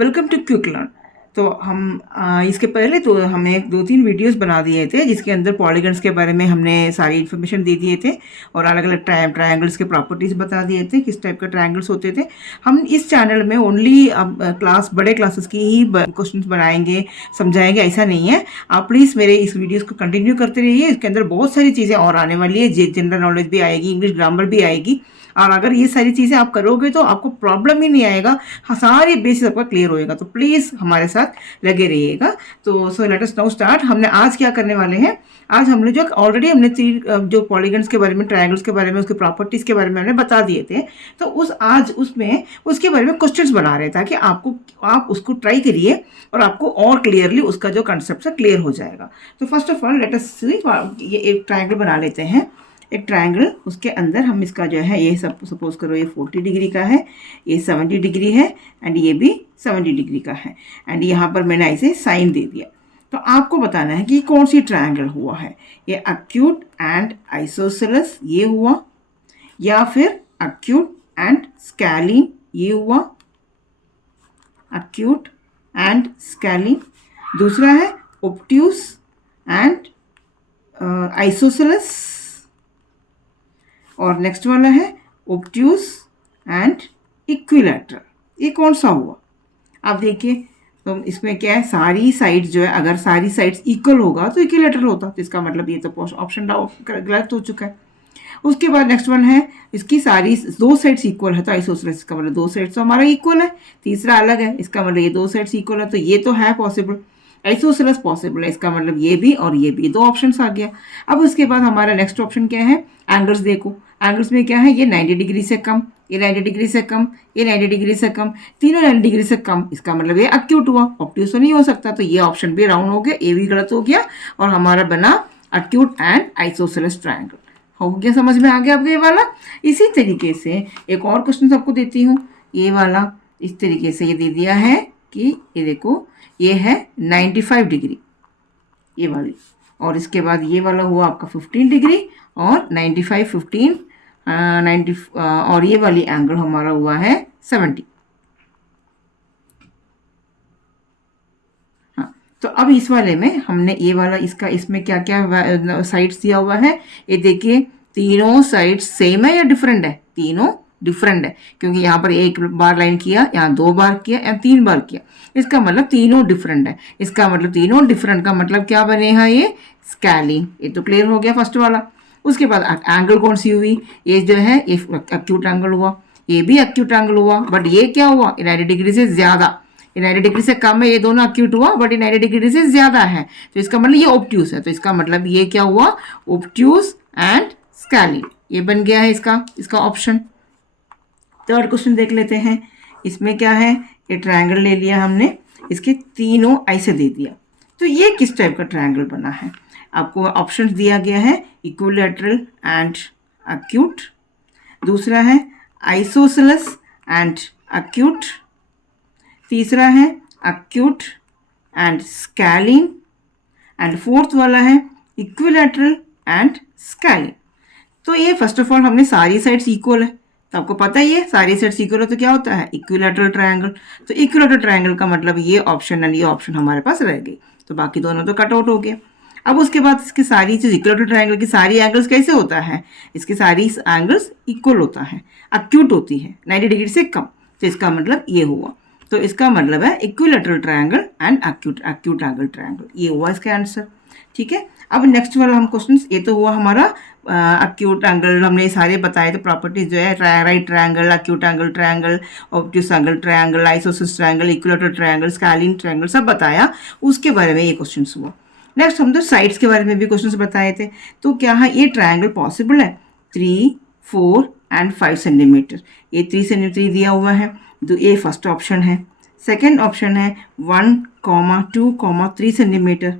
Welcome to quick learn. तो हम इसके पहले तो हमने 2-3 वीडियोस बना दिए थे जिसके अंदर पॉलीगन्स के बारे में हमने सारी इन्फॉर्मेशन दे दिए थे और अलग अलग ट्रायंगल्स के प्रॉपर्टीज़ बता दिए थे, किस टाइप के ट्रायंगल्स होते थे। हम इस चैनल में ओनली अब बड़े क्लासेस की ही क्वेश्चंस बनाएंगे, समझाएंगे, ऐसा नहीं है। आप प्लीज़ मेरे इस वीडियोज़ को कंटिन्यू करते रहिए। इसके अंदर बहुत सारी चीज़ें और आने वाली है, जनरल नॉलेज भी आएगी, इंग्लिश ग्रामर भी आएगी। और अगर ये सारी चीज़ें आप करोगे तो आपको प्रॉब्लम ही नहीं आएगा, हाँ सारी बेसिस आपका क्लियर होएगा। तो प्लीज़ हमारे साथ लगे रहिएगा। तो सो लेट अस नाउ स्टार्ट। हमने आज क्या करने वाले हैं, आज हमने जो ऑलरेडी हमने जो पॉलीगन्स के बारे में, ट्रायंगल्स के बारे में, उसके प्रॉपर्टीज़ के बारे में हमने बता दिए थे। तो आज उसमें उसके बारे में क्वेश्चंस बना रहे हैं ताकि आप उसको ट्राई करिए और आपको और क्लियरली उसका जो कंसेप्ट है क्लियर हो जाएगा। तो first of all let us see, ये एक ट्रायंगल बना लेते हैं। एक ट्रायंगल, उसके अंदर हम इसका जो है, ये सब सपोज करो ये 40 डिग्री का है, ये 70 डिग्री है एंड ये भी 70 डिग्री का है एंड यहाँ पर मैंने ऐसे साइन दे दिया। तो आपको बताना है कि कौन सी ट्रायंगल हुआ है, ये एक्यूट एंड आइसोसेलेस ये हुआ, या फिर एक्यूट एंड स्केलिन ये हुआ, एक्यूट एंड स्केलिन। दूसरा है ऑब्ट्यूस एंड आइसोसेलेस, और नेक्स्ट वाला है ऑब्ट्यूस एंड इक्विलैटरल। ये कौन सा हुआ, आप देखिए। तो इसमें क्या है, सारी साइड्स जो है, अगर सारी साइड्स इक्वल होगा तो इक्विलैटरल होता, तो इसका मतलब ये तो ऑप्शन गलत हो चुका है। उसके बाद नेक्स्ट वन है, इसकी सारी दो साइड्स इक्वल है तो आइसोसेलेस, इसका मतलब दो साइड्स तो हमारा इक्वल है। तीसरा अलग है, इसका मतलब ये दो साइड्स इक्वल है, तो ये तो है पॉसिबल। आइसोसेलेस पॉसिबल है, इसका मतलब ये भी और ये भी, दो ऑप्शंस आ गया। अब उसके बाद हमारा नेक्स्ट ऑप्शन क्या है, एंगल्स देखो। एंगल्स में क्या है, ये 90 डिग्री से कम, ये 90 डिग्री से कम, ये 90 डिग्री से कम, तीनों 90 डिग्री से कम, इसका मतलब ये एक्यूट हुआ। ऑब्ट्यूस तो नहीं हो सकता, तो ये ऑप्शन भी राउंड हो गया, ये भी गलत हो गया और हमारा बना एक्यूट एंड आइसोसेलेस ट्रायंगल। हो गया, समझ में आ गया आपको ये वाला। इसी तरीके से एक और क्वेश्चन आपको देती हूँ, ये वाला इस तरीके से ये दे दिया है कि ये देखो, ये है 95 डिग्री ये वाली, और इसके बाद ये वाला हुआ आपका 15 डिग्री और 95, 15, 90 और ये वाली एंगल हमारा हुआ है 70। हाँ, तो अब इस वाले में हमने ये वाला, इसका इसमें क्या क्या साइड्स दिया हुआ है, ये देखिए तीनों साइड्स सेम है या डिफरेंट है, तीनों डिफरेंट है, क्योंकि यहाँ पर एक बार लाइन किया, यहाँ 2 बार किया, यहाँ 3 बार किया, इसका मतलब तीनों डिफरेंट है। इसका मतलब तीनों डिफरेंट का मतलब क्या बनेगा, ये स्केलिन। ये तो क्लियर हो गया फर्स्ट वाला। उसके बाद एंगल कौन सी हुई, ये जो है ये एक्यूट एंगल हुआ, ये भी एक्यूट एंगल हुआ, बट ये क्या हुआ, 90 डिग्री से ज्यादा, ये 90 डिग्री से कम है, ये दोनों एक्यूट हुआ, बट ये 90 डिग्री से ज्यादा है, तो इसका मतलब ये ऑब्ट्यूस है। तो इसका मतलब ये क्या हुआ, ऑब्ट्यूस एंड स्केलिन, ये बन गया है इसका ऑप्शन। थर्ड क्वेश्चन देख लेते हैं। इसमें क्या है, ये ट्रायंगल ले लिया हमने, इसके तीनों ऐसे दे दिया, तो ये किस टाइप का ट्रायंगल बना है। आपको ऑप्शंस दिया गया है, इक्विलैटरल एंड एक्यूट, दूसरा है आइसोसेलेस एंड एक्यूट, तीसरा है acute and scalene, and fourth वाला है इक्विलैटरल एंड स्केलिन। तो ये फर्स्ट ऑफ ऑल हमने सारी साइड्स इक्वल है, तो आपको पता ही है सारी साइड्स इक्वल हो तो क्या होता है, इक्विलैटरल ट्रायंगल। तो इक्विलैटरल ट्रायंगल का मतलब ये ऑप्शन एंड ये ऑप्शन हमारे पास रह गई, तो बाकी दोनों तो कट आउट हो गए। अब उसके बाद इसकी सारी चीज, इक्विलैटरल ट्रायंगल की सारी एंगल्स कैसे होता है, इसकी सारी एंगल्स इक्वल होता है, एक्यूट होती है 90 डिग्री से कम, तो इसका मतलब ये हुआ। तो इसका मतलब है equilateral triangle and acute angle triangle, ये हुआ इसका आंसर। ठीक है, अब नेक्स्ट वाला हम क्वेश्चन, ये तो हुआ हमारा एक्यूट एंगल, हमने सारे बताए थे प्रॉपर्टीज जो है, right triangle, acute angle triangle, obtuse angle triangle, isosceles triangle, equilateral triangle, scalene triangle, सब बताया, उसके बारे में ये क्वेश्चन हुआ। नेक्स्ट हम तो साइड्स के बारे में भी क्वेश्चन बताए थे। तो क्या है, ये ट्रायंगल पॉसिबल है 3, 4 एंड 5 सेंटीमीटर, ये 3 सेंटीमीटर दिया हुआ है, तो ये फर्स्ट ऑप्शन है। सेकेंड ऑप्शन है 1, 2, 3 सेंटीमीटर।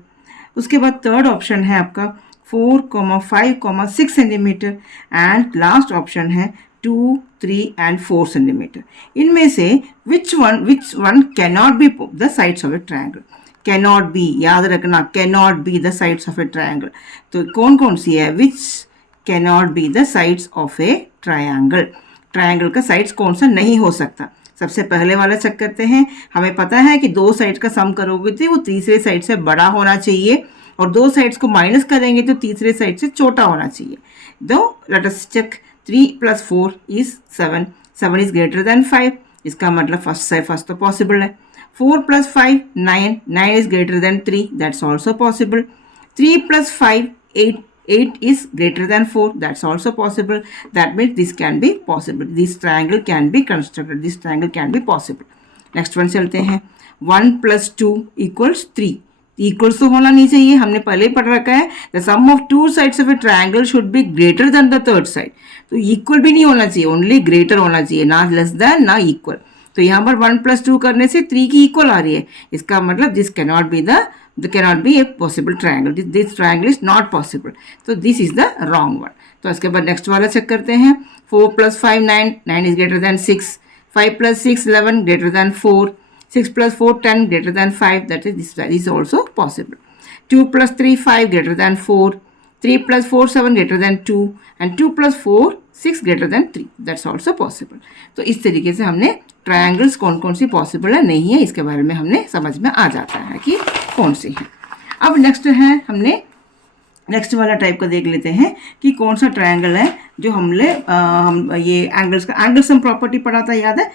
उसके बाद थर्ड ऑप्शन है आपका 4, 5, 6 सेंटीमीटर, एंड लास्ट ऑप्शन है 2, 3 एंड 4 सेंटीमीटर। इनमें से which one can not be the sides of a triangle, can not be, याद रखना, can not be the sides of a triangle. तो कौन कौन सी है, which can not be the sides of a triangle, triangle का sides कौन सा नहीं हो सकता। सबसे पहले वाला चेक करते हैं। हमें पता है कि दो साइड का सम करोगे तो वो तीसरे साइड से बड़ा होना चाहिए और दो साइड्स को माइनस करेंगे तो तीसरे साइड से छोटा होना चाहिए। दो let us check 3 + 4 is 7, 7 is greater than 5, इसका मतलब फर्स्ट तो पॉसिबल है। 4 + 5 9, 9 is greater then 3, that's also possible. 3 + 5 8, 8 is greater than 4, that's also possible. That means this can be possible, this triangle can be constructed, this triangle can be possible. Next one चलते हैं। 1 + 2 = 3, equals तो होना नहीं चाहिए, हमने पहले ही पढ़ रखा है the sum of two sides of a triangle should be greater than the third side. तो इक्वल भी नहीं होना चाहिए, ओनली ग्रेटर होना चाहिए, ना लेस देन ना इक्वल। तो यहाँ पर 1 + 2 करने से 3 की इक्वल आ रही है, इसका मतलब this cannot be a possible triangle, this triangle is not possible, so this is the wrong one। तो इसके बाद नेक्स्ट वाला चेक करते हैं। 4 + 5 9, 9 is greater than 6, 5 + 6 11 greater than 4, 6 + 4 10 greater than 5, that is this is also possible। 2 + 3 5 greater than 4, 3 + 4 7 greater than 2 and 2 + 4 6 greater than 3, that's also possible। तो इस तरीके से हमने ट्रायंगल्स कौन कौन सी पॉसिबल है नहीं है इसके बारे में हमने समझ में आ जाता है कि कौन सी है। अब नेक्स्ट है, हमने नेक्स्ट वाला टाइप का देख लेते हैं कि कौन सा ट्रायंगल है जो हम ये एंगल्स का एंगल सम प्रॉपर्टी पढ़ा था, याद है?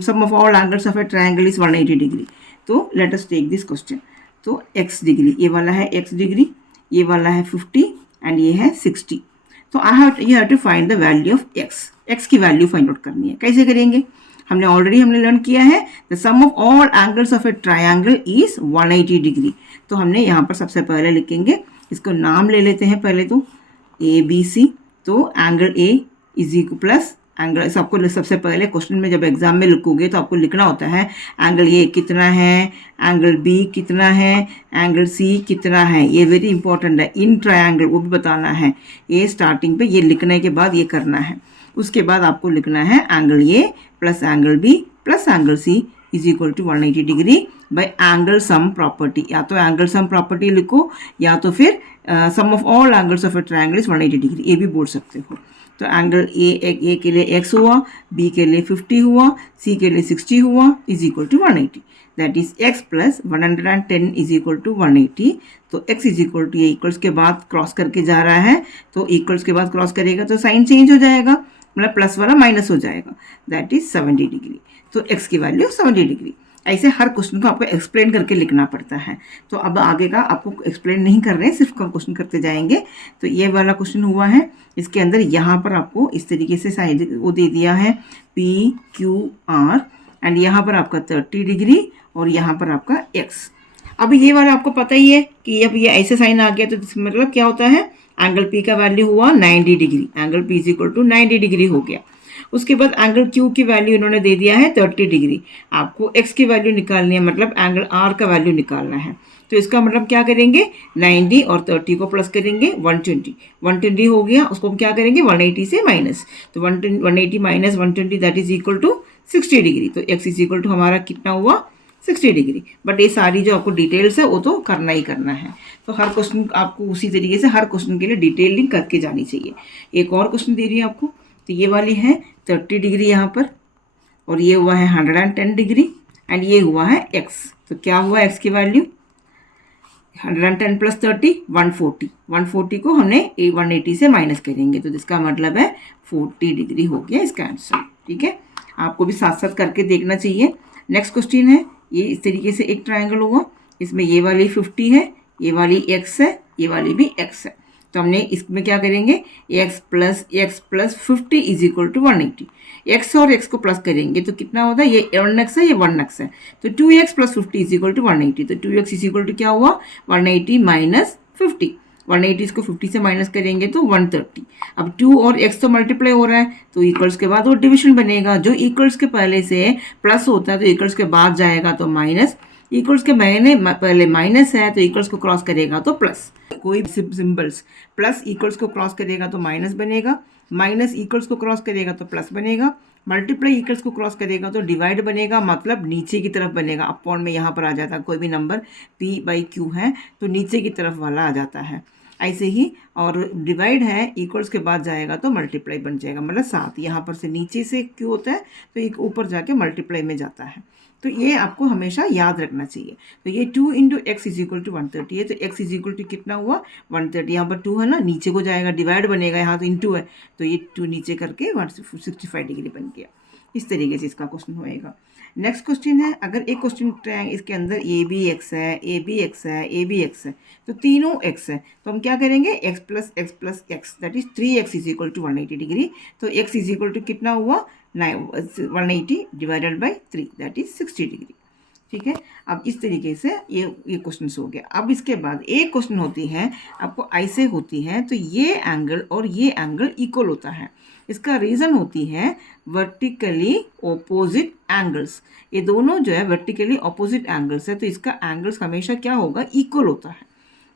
Sum of all angles of a triangle is 180 degree. तो let us take this question. तो x डिग्री, ये वाला है x डिग्री, ये वाला है 50 एंड ये है 60। तो you have to find the value of x की वैल्यू फाइंड आउट करनी है। कैसे करेंगे? हमने लर्न किया है the sum of all angles of a triangle is 180 degree. तो हमने यहाँ पर सबसे पहले लिखेंगे, इसको नाम ले लेते हैं पहले तो ABC। तो angle A is equal plus angle, सबको सबसे पहले क्वेश्चन में जब एग्जाम में लिखोगे तो आपको लिखना होता है एंगल A कितना है, एंगल B कितना है, एंगल C कितना है। ये वेरी इंपॉर्टेंट है, इन ट्रायंगल वो भी बताना है। ये स्टार्टिंग पे ये लिखने के बाद ये करना है। उसके बाद आपको लिखना है angle A plus angle B plus angle C is equal to 180 degree by angle sum property. या तो एंगल सम प्रॉपर्टी लिखो या तो फिर sum of all angles of a triangle is 180 degree, ये भी बोल सकते हो। तो एंगल ए के लिए x हुआ, B के लिए 50 हुआ, C के लिए 60 हुआ, is equal to 180। That is x plus 110 is equal to 180। तो x इज इक्वल टू, ये इक्वल्स के बाद क्रॉस करके जा रहा है, तो इक्वल्स के बाद क्रॉस करेगा तो साइन चेंज हो जाएगा, मतलब प्लस वाला माइनस हो जाएगा, दैट इज 70 डिग्री। तो x की वैल्यू 70 डिग्री। ऐसे हर क्वेश्चन को आपको एक्सप्लेन करके लिखना पड़ता है। तो अब आगे का आपको एक्सप्लेन नहीं कर रहे हैं, सिर्फ क्वेश्चन करते जाएंगे। तो ये वाला क्वेश्चन हुआ है, इसके अंदर यहाँ पर आपको इस तरीके से साइड वो दे दिया है PQR एंड यहाँ पर आपका 30 डिग्री और यहाँ पर आपका x। अब ये वाला आपको पता ही है कि अब ये ऐसे साइन आ गया तो मतलब क्या होता है, एंगल P का वैल्यू हुआ 90 degree, angle P is equal to 90 degree हो गया। उसके बाद एंगल Q की वैल्यू इन्होंने दे दिया है 30 डिग्री। आपको x की वैल्यू निकालनी है, मतलब एंगल R का वैल्यू निकालना है। तो इसका मतलब क्या करेंगे, 90 और 30 को प्लस करेंगे 120, 120 हो गया, उसको हम क्या करेंगे 180 से माइनस। तो 180 minus 120 that is equal to 60 degree. तो x इज इक्वल टू हमारा कितना हुआ 60 डिग्री। बट ये सारी जो आपको डिटेल्स है वो तो करना ही करना है। तो हर क्वेश्चन आपको उसी तरीके से हर क्वेश्चन के लिए डिटेलिंग करके जानी चाहिए। एक और क्वेश्चन दे रही है आपको, तो ये वाली है 30 डिग्री यहाँ पर, और ये हुआ है 110 डिग्री एंड ये हुआ है x। तो क्या हुआ x की वैल्यू 110 प्लस 30 140, 140 को हमने 180 से माइनस करेंगे, तो इसका मतलब है 40 डिग्री हो गया इसका आंसर। ठीक है, आपको भी साथ साथ करके देखना चाहिए। नेक्स्ट क्वेश्चन है, ये इस तरीके से एक ट्रायंगल हुआ, इसमें ये वाली 50 है, ये वाली x है, ये वाली भी x है। तो हमने इसमें क्या करेंगे, x plus 50 is equal to 180। x और x को प्लस करेंगे तो कितना होता है, ये 1x है, ये 1x है, तो 2x plus 50 is equal to 180। तो 2x इज इक्वल टू क्या हुआ 180 माइनस 50, 180 इसको 50 से माइनस करेंगे तो 130। अब 2 और x तो मल्टीप्लाई हो रहा है, तो इक्वल्स के बाद वो डिविजन बनेगा। जो इक्वल्स के पहले से प्लस होता है तो इक्वल्स के बाद जाएगा तो माइनस, इक्वल्स के पहले माइनस है तो इक्वल्स को क्रॉस करेगा तो प्लस। कोई सिंबल्स प्लस इक्वल्स को क्रॉस करेगा तो माइनस बनेगा, माइनस इक्वल्स को क्रॉस करेगा तो प्लस बनेगा, मल्टीप्लाई इक्वल्स को क्रॉस करेगा तो डिवाइड बनेगा, मतलब नीचे की तरफ बनेगा। अपॉन में यहाँ पर आ जाता है, कोई भी नंबर P/Q है तो नीचे की तरफ वाला आ जाता है। ऐसे ही, और डिवाइड है इक्वल्स के बाद जाएगा तो मल्टीप्लाई बन जाएगा, मतलब 7 यहाँ पर से नीचे से क्यों होता है तो एक ऊपर जाके मल्टीप्लाई में जाता है। तो ये आपको हमेशा याद रखना चाहिए। तो ये 2 into x is equal to 130 है, तो एक्स इज इक्वल टू कितना हुआ 130, यहाँ पर 2 है ना, नीचे को जाएगा डिवाइड बनेगा, यहाँ तो इंटू है तो ये 2 नीचे करके 165 डिग्री बन गया। इस तरीके से इसका क्वेश्चन होएगा। नेक्स्ट क्वेश्चन है, अगर एक क्वेश्चन ट्रायंगल इसके अंदर ए बी एक्स है, ए बी एक्स है, ए बी एक्स है, तो तीनों एक्स है, तो हम क्या करेंगे x plus x that is 3x is equal to 180 degree. तो x इज इक्वल टू कितना हुआ 180 divided by 3 that is 60 degree. ठीक है, अब इस तरीके से ये क्वेश्चन हो गया। अब इसके बाद एक क्वेश्चन होती है आपको ऐसे होती है, तो ये एंगल और ये एंगल इक्वल होता है। इसका रीज़न होती है वर्टिकली ऑपोजिट एंगल्स। ये दोनों जो है वर्टिकली ऑपोजिट एंगल्स है, तो इसका एंगल्स हमेशा क्या होगा इक्वल होता है।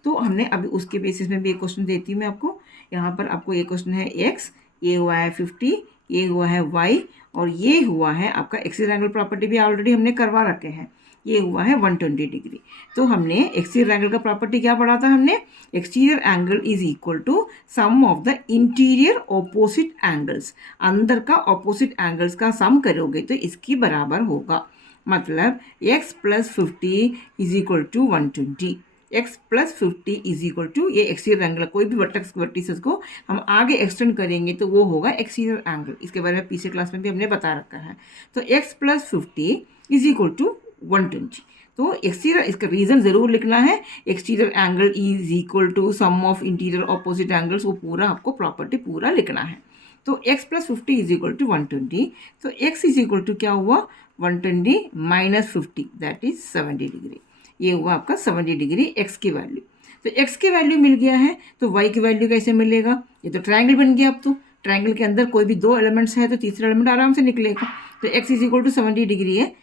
तो हमने अभी उसके बेसिस में भी एक क्वेश्चन देती हूँ मैं आपको। यहाँ पर आपको ये क्वेश्चन है x, ये हुआ है 50, ये हुआ है y, और ये हुआ है आपका एक्सटीरियर एंगल प्रॉपर्टी भी ऑलरेडी हमने करवा रखे हैं, ये हुआ है 120 डिग्री। तो हमने एक्सटीरियर एंगल का प्रॉपर्टी क्या पढ़ा था हमने, exterior angle is equal to sum of the interior opposite angles. अंदर का ऑपोजिट एंगल्स का सम करोगे तो इसकी बराबर होगा, मतलब x plus 50 is equal to 120, x plus 50 is equal to, ये एक्सटीरियर एंगल कोई भी वर्टिसेस को हम आगे एक्सटेंड करेंगे तो वो होगा एक्सटीरियर एंगल। इसके बारे में पीछे क्लास में भी हमने बता रखा है। तो x plus 50 is equal to 120। तो एक्सटीरियर, इसका रीज़न ज़रूर लिखना है, exterior angle is equal to sum of interior opposite angles, वो पूरा आपको प्रॉपर्टी पूरा लिखना है। तो x plus 50 is equal to 120, तो x इज इक्वल टू क्या हुआ 120 माइनस 50 दैट इज 70 डिग्री। ये हुआ आपका 70 डिग्री x की वैल्यू। तो x की वैल्यू मिल गया है, तो y की वैल्यू कैसे मिलेगा, ये तो ट्रायंगल बन गया। अब तो ट्रायंगल के अंदर कोई भी दो एलिमेंट्स है तो तीसरा एलिमेंट आराम से निकलेगा। तो x is equal to 70 degree है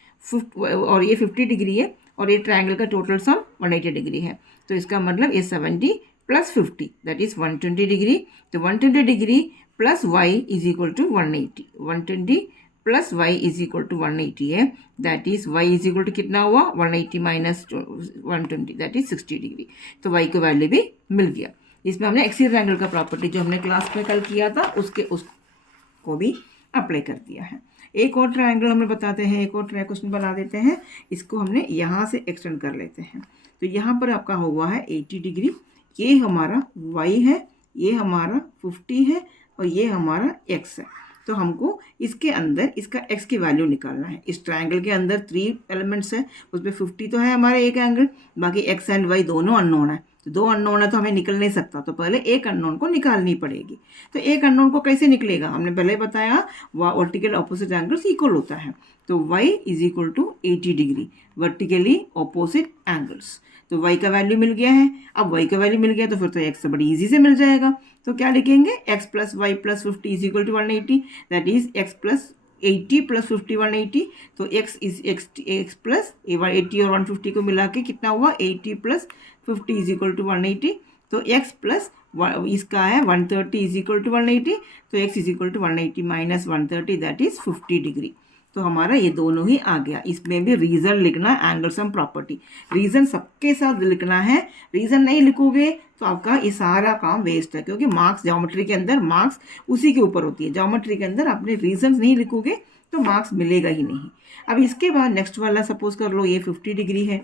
और ये 50 डिग्री है, और ये ट्रायंगल का टोटल सम 180 डिग्री है। तो इसका मतलब ये 70 प्लस 50 दैट इज 120 डिग्री। तो 120 degree plus y is equal to 180, 120 plus y is equal to 180 है, that is y is equal to कितना हुआ 180 माइनस 120 दैट इज 60 डिग्री। तो y को वैल्यू भी मिल गया। इसमें हमने एक्सटीरियर एंगल का प्रॉपर्टी जो हमने क्लास में कल किया था उसको भी अप्लाई कर दिया है। एक और ट्रायंगल हमें बताते हैं, एक और क्वेश्चन बना देते हैं, इसको हमने यहाँ से एक्सटेंड कर लेते हैं। तो यहाँ पर आपका हुआ है 80 डिग्री, ये हमारा y है, ये हमारा 50 है, और ये हमारा x है। तो हमको इसके अंदर इसका x की वैल्यू निकालना है। इस ट्रायंगल के अंदर 3 एलिमेंट्स है, उसमें 50 तो है हमारा एक एंगल, बाकी x एंड y दोनों अननोन है। तो दो अननोन है तो हमें निकल नहीं सकता, तो पहले एक अननोन को निकालनी पड़ेगी। तो एक अननोन को कैसे निकलेगा, हमने पहले बताया वर्टिकल ऑपोजिट एंगल्स इक्वल होता है। तो y is equal to 80 degree vertically opposite angles. तो y का वैल्यू मिल गया है। अब y का वैल्यू मिल गया तो फिर तो x से बड़ी इजी से मिल जाएगा। तो क्या लिखेंगे x plus y plus 50 is equal to 180 that is x plus 80 plus 50 180। तो x इज x प्लस 80 और 150 को मिला के कितना हुआ 80 प्लस 50 इज इक्वल टू 180। तो x प्लस इसका है 130 इज इक्वल टू 180। तो x is equal to 180 minus 130 that is 50 degree. तो हमारा ये दोनों ही आ गया। इसमें भी रीज़न लिखना है, एंगल सम प्रॉपर्टी रीज़न सबके साथ लिखना है। रीज़न नहीं लिखोगे तो आपका ये सारा काम वेस्ट है, क्योंकि मार्क्स ज्योमेट्री के अंदर मार्क्स उसी के ऊपर होती है। ज्योमेट्री के अंदर आपने रीजन नहीं लिखोगे तो मार्क्स मिलेगा ही नहीं। अब इसके बाद नेक्स्ट वाला सपोज कर लो, ये 50 डिग्री है,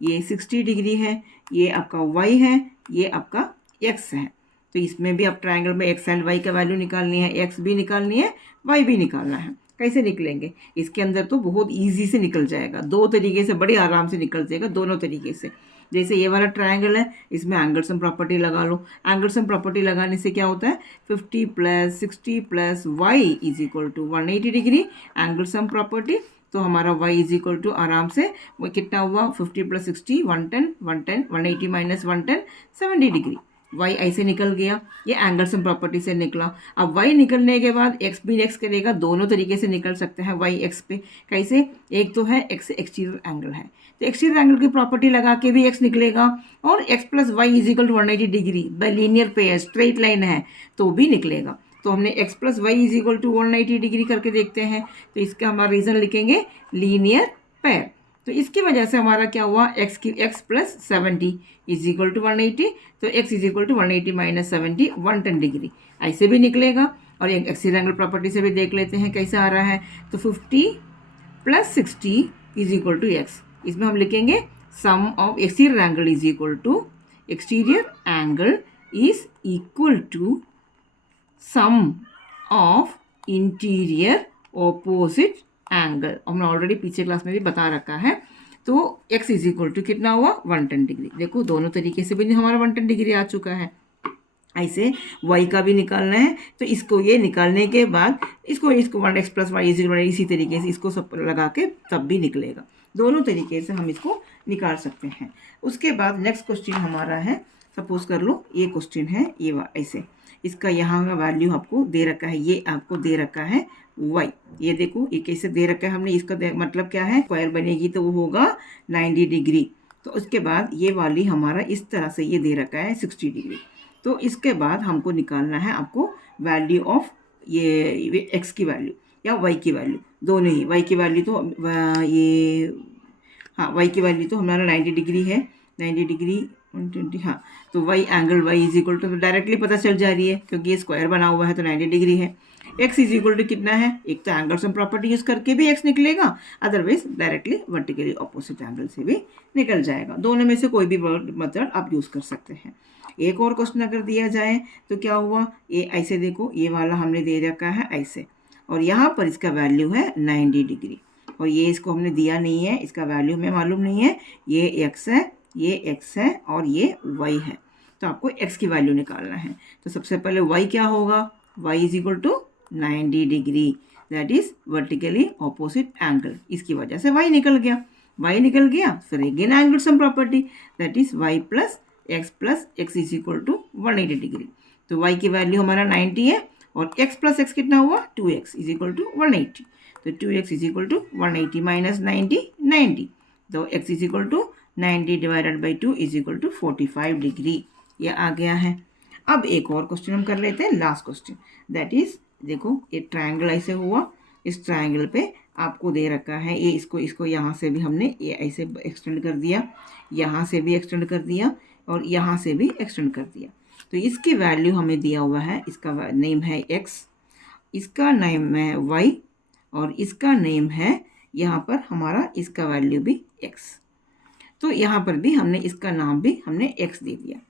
ये 60 डिग्री है, ये आपका y है, ये आपका x है। तो इसमें भी आप ट्रायंगल में x एंड y का वैल्यू निकालनी है, x भी निकालनी है, y भी निकालना है। कैसे निकलेंगे, इसके अंदर तो बहुत इजी से निकल जाएगा, दो तरीके से बड़ी आराम से निकल जाएगा, दोनों तरीके से। जैसे ये वाला ट्रायंगल है, इसमें एंगल सम प्रॉपर्टी लगा लो। एंगल सम प्रॉपर्टी लगाने से क्या होता है 50 plus 60 plus y is equal to 180 degree angle sum property. तो हमारा y इज इक्वल टू आराम से वो कितना हुआ 50 प्लस 60 110 110 180 माइनस 110 70 डिग्री। y ऐसे निकल गया, ये एंगल सम प्रॉपर्टी से निकला। अब y निकलने के बाद x भी नेक्स्ट करेगा, दोनों तरीके से निकल सकते हैं y x पे। कैसे, एक तो है x एक्सटीरियर एंगल है, तो एक्सटीरियर एंगल की प्रॉपर्टी लगा के भी x निकलेगा, और x plus y is equal to 180 degree by linear pair straight line है तो भी निकलेगा। तो हमने x plus y is equal to 180 degree करके देखते हैं। तो इसका हमारा रीज़न लिखेंगे लीनियर पेयर। तो इसकी वजह से हमारा क्या हुआ, x plus 70 is equal to 180, तो x is equal to 180 minus 70 110 degree, ऐसे भी निकलेगा। और एक एक्सीड एंगल प्रॉपर्टी से भी देख लेते हैं कैसे आ रहा है। तो 50 plus 60 is equal to x, इसमें हम लिखेंगे sum of exterior angle is equal to, exterior angle is equal to sum of interior opposite angle. हमने ऑलरेडी पीछे क्लास में भी बता रखा है। तो x इज इक्वल टू कितना हुआ, 110 डिग्री। देखो दोनों तरीके से भी हमारा 110 डिग्री आ चुका है। ऐसे y का भी निकालना है, तो इसको ये निकालने के बाद इसको 1x plus y is equal, इसी तरीके से इसको सब लगा के तब भी निकलेगा। दोनों तरीके से हम इसको निकाल सकते हैं। उसके बाद नेक्स्ट क्वेश्चन हमारा है, सपोज कर लो ये क्वेश्चन है, ये ऐसे इसका यहाँ का वैल्यू आपको दे रखा है, ये आपको दे रखा है y। ये देखो ये कैसे दे रखा है हमने, इसका मतलब क्या है, स्क्वायर बनेगी तो वो होगा 90 डिग्री। तो उसके बाद ये वाली हमारा इस तरह से ये दे रखा है 60 डिग्री। तो इसके बाद हमको निकालना है आपको वैल्यू ऑफ ये x की वैल्यू या y की वैल्यू, दोनों ही। y की वैल्यू तो ये हाँ, y की वैल्यू तो हमारा 90 डिग्री है, 90 डिग्री 120, हाँ। तो y angle y is equal to directly पता चल जा रही है क्योंकि ये स्क्वायर बना हुआ है तो 90 डिग्री है। x इज इक्वल टू कितना है, एक तो एंगल सम प्रॉपर्टी यूज करके भी x निकलेगा, otherwise directly vertically opposite angle से भी निकल जाएगा। दोनों में से कोई भी मेथड आप यूज कर सकते हैं। एक और क्वेश्चन अगर दिया जाए तो क्या हुआ, ये ऐसे देखो, ये वाला हमने दे रखा है ऐसे, और यहाँ पर इसका वैल्यू है 90 डिग्री, और ये इसको हमने दिया नहीं है, इसका वैल्यू हमें मालूम नहीं है। ये x है, ये x है और ये y है। तो आपको x की वैल्यू निकालना है। तो सबसे पहले y क्या होगा, y is equal to 90 degree, that is vertically opposite angle. इसकी वजह से y निकल गया, y निकल गया। फिर again angle sum property, that is y plus x is equal to 180 degree. तो y की वैल्यू हमारा 90 है और x प्लस x कितना हुआ, 2x इज इक्वल टू 180। तो 2x is equal to 180 minus 90 90, तो x is equal to 90 divided by 2 is equal to 45 degree, ये आ गया है। अब एक और क्वेश्चन हम कर लेते हैं, लास्ट क्वेश्चन, दैट इज देखो ये ट्रायंगल ऐसे हुआ, इस ट्रायंगल पे आपको दे रखा है ये, इसको यहाँ से भी हमने ये ऐसे एक्सटेंड कर दिया, यहाँ से भी एक्सटेंड कर दिया और यहाँ से भी एक्सटेंड कर दिया। तो इसकी वैल्यू हमें दिया हुआ है, इसका नेम है x, इसका नेम है y और इसका नेम है यहाँ पर हमारा इसका वैल्यू भी x। तो यहाँ पर भी हमने इसका नाम भी हमने x दे दिया।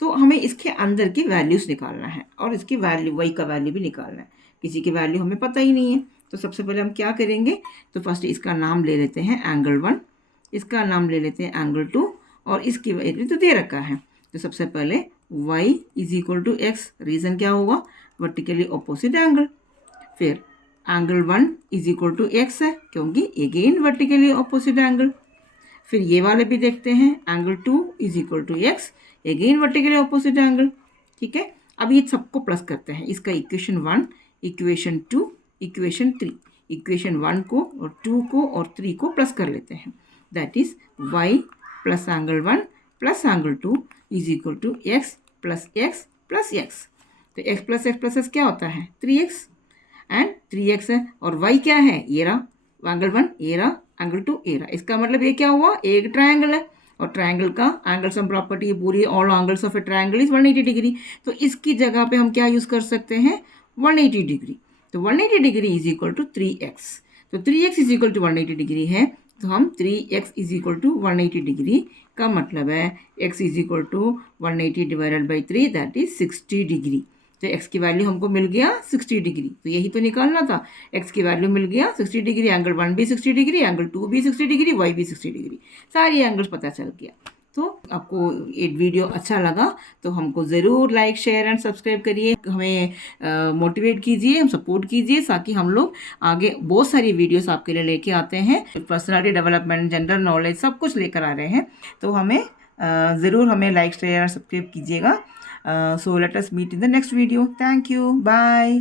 तो हमें इसके अंदर की वैल्यूज़ निकालना है और इसकी वैल्यू y का वैल्यू भी निकालना है। किसी की वैल्यू हमें पता ही नहीं है, तो सबसे पहले हम क्या करेंगे, तो फर्स्ट इसका नाम ले लेते हैं एंगल 1, इसका नाम ले लेते हैं एंगल 2 और इसकी वैल्यू तो दे रखा है। तो सबसे पहले y is equal to x, reason क्या होगा, वर्टिकली ऑपोजिट एंगल। फिर angle 1 is equal to x है क्योंकि अगेन वर्टिकली ऑपोजिट एंगल। फिर ये वाले भी देखते हैं, angle 2 is equal to x, again vertically opposite angle. ठीक है, अब ये सबको प्लस करते हैं, इसका इक्वेशन 1, इक्वेशन 2, इक्वेशन 3, इक्वेशन 1 को और 2 को और 3 को प्लस कर लेते हैं, that is y plus angle 1 plus angle 2 is equal to x plus x plus x। तो x plus x plus x क्या होता है, 3x एंड 3x है, और y क्या है, ये रहा एंगल 1, ये रहा एंगल 2, ये रहा। इसका मतलब ये क्या हुआ, एक ट्रायंगल है और ट्रायंगल का एंगल सम प्रॉपर्टी पूरी, all angles of a triangle is 180 degree. तो इसकी जगह पे हम क्या यूज़ कर सकते हैं, 180 डिग्री। तो 180 degree is equal to 3x, तो 3x is equal to 180 degree है, तो हम 3x is equal to 180 degree का मतलब है x is equal to 180 divided by 3, that is 60 degree. तो x की वैल्यू हमको मिल गया 60 डिग्री, तो यही तो निकालना था, x की वैल्यू मिल गया 60 डिग्री, एंगल 1 भी 60 डिग्री, एंगल 2 भी 60 डिग्री, y भी 60 डिग्री, सारी एंगल्स पता चल गया। तो आपको ये वीडियो अच्छा लगा तो हमको ज़रूर लाइक शेयर एंड सब्सक्राइब करिए, हमें मोटिवेट कीजिए, हम सपोर्ट कीजिए, ताकि हम लोग आगे बहुत सारी वीडियोस आपके लिए लेके आते हैं, पर्सनालिटी डेवलपमेंट, जनरल नॉलेज सब कुछ लेकर आ रहे हैं। तो हमें ज़रूर हमें लाइक शेयर एंड सब्सक्राइब कीजिएगा। So let us meet in the next video. Thank you, bye.